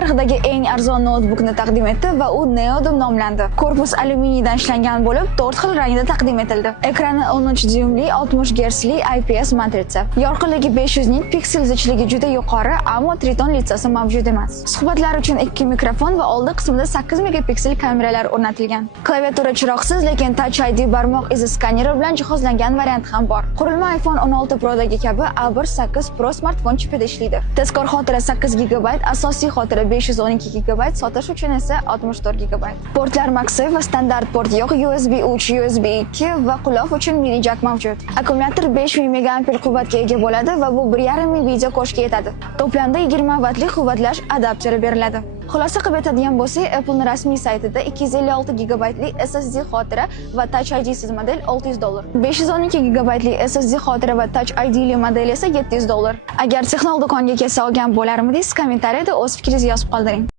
tarixidagi eng arzon noutbukni taqdim etdi va u Neo deb nomlandi. Korpus alyuminiydan ishlangan bo'lib, 4 xil rangda taqdim etildi. Ekrani 13 dyumli 60 Hzli IPS matritsa. Yorqinligi 500 nit, piksel zichligi juda yuqori, ammo Triton litsasi mavjud emas. Suhbatlar uchun 2 mikrofon va oldi qismida 8 megapiksel kameralar o'rnatilgan. Klaviatura chiroqsiz, lekin Touch ID barmoq izi skaneri bilan jihozlangan variant ham bor. Qurilma iPhone 16 Pro'dagi kabi A1 8 Pro smartfon chipida ishlaydi. Tezkor xotira 8 GB, asosiy xotira 512 GB, sotish uchun esa 64 GB. Portlar MagSafe va standart port yo'q, USB 3, USB 2 va quloq uchun mini jack mavjud. Akkumulyator 5000 mAh quvvatga ega bo'ladi va bu 1,5 video ko'shga yetadi. To'plamda 20 wattlik quvvatlash adapteri beriladi. Xulosa qilib aytadigan bo'lsak, Apple'ning rasmiy saytida 256 GB SSD xotira va Touch ID siz model $600. 512 GB SSD xotira va Touch ID li model esa $700. Agar texnolog do'konga kelsa olgan bo'larmidingiz, kommentariyada o'z fikringizni yozib qoldiring.